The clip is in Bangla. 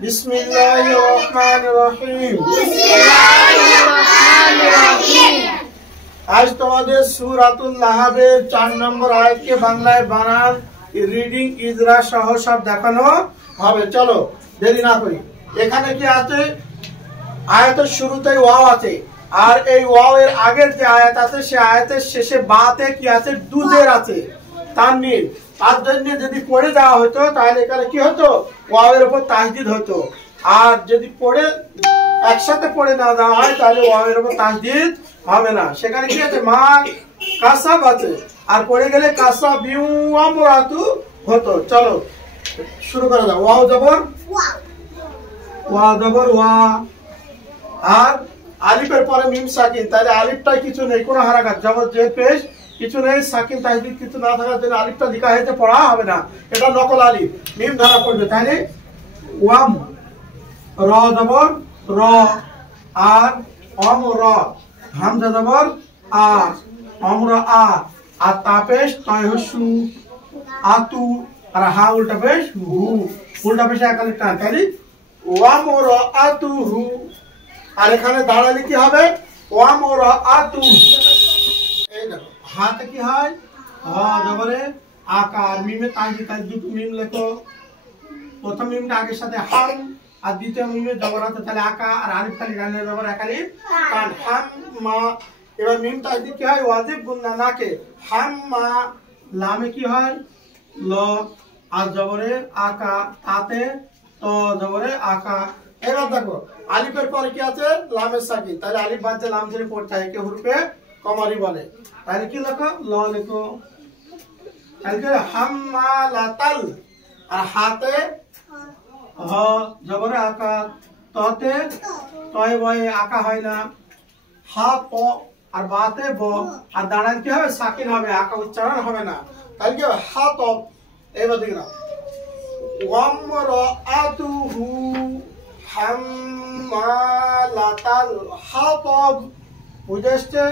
बिस्मिल्लाहिर्रहमानिर्रहीम। आज তোমাদের সূরাতুল লাহাবের 4 নম্বর আয়াতকে বাংলায় বানান, রিডিং, ইজরা সহ সব দেখানো হবে। চলো দেরি না করি। এখানে কি আছে? আয়াতের শুরুতেই ওয়াও আছে, আর এই ওয়াও এর আগের যে আয়াত আছে সে আয়াতের শেষে বাতে কি আছে? দুজের আছে, তানবির। তার জন্য যদি পড়ে দেওয়া হতো তাহলে এখানে কি হতো? ওয়াও এর উপর তাসদিদ হতো। আর যদি পড়ে একসাথে পড়ে না দেওয়া হয় তাহলে ওয়াও এর উপর তাসদিদ হবে না। সেখানে কি আছে? মা কাসাব আছে, আর পড়ে গেলে কাসাবিউ আমরাতু হতো। চলো শুরু করা যাক। ওয়াও জবর ওয়া জবর ওয়া, আর আলিফের পরে মিম সাকিন, তাহলে আলিফটাই কিছু নেই, কোনো হারাকাত জবর জের পেশ কিছু নেই, সাকিন তাসদিদ কিছু না থাকার জন্য আলিফটা লেখা হয়েছে, পড়া হবে না, এটা নকল আলিফ, মিম ধরা পড়বে। তাহলে ওয়াম, র জবর র, আর অম র, হামজা জবর আ, অমরা আ, আর তা পেশ তয় হসু, আতু, আর হা উল্টা পেশ হু, উল্টা পেশে একালিফ টান, তাহলে ওয়াম র আতু হু। আর এখানে দাঁড়ালে কি হবে? ওয়াম র আতু। এই দেখো হাতে কি হয়? হ জবরে আকার, মিমে তাসদিদ, তাই দুটো মিম লেখো। প্রথম মিমটা আগের সাথে হাম, আর দ্বিতীয় মিমে জবর আছে, তাহলে আকা, আর আলিফ খালি গানের জবর একালিফ কান, হাম মা। এবার মিম তাসদিদ কি হয়? ওয়াজিব গুন্না নাকে, হাম মা। লামে কি হয়? ল, আর জবরে আকা, তাতে ত জবরে আকা। এবার দেখো আলিফের পরে কি আছে? লামের সাকিন, তাহলে আলিফ বাদে লাম ধরে পড়তে হয়, কে হুরফে কমারি বলে। তাহলে কি লেখো? ল লেখো। তাহলে হাম্মালাতাল, আর হাতে হ জবরে আকা, ততে তয় বয়ে আকা হয় না, হা প, আর বাতে ব, আর দাঁড়ান কি হবে? সাকিন হবে, আকা উচ্চারণ হবে না। তাহলে কি হবে? হা ত। এবার দেখি না, ওয়ামরাআতুহু হাম্মালাতাল হাতাব। বুঝে আসছে?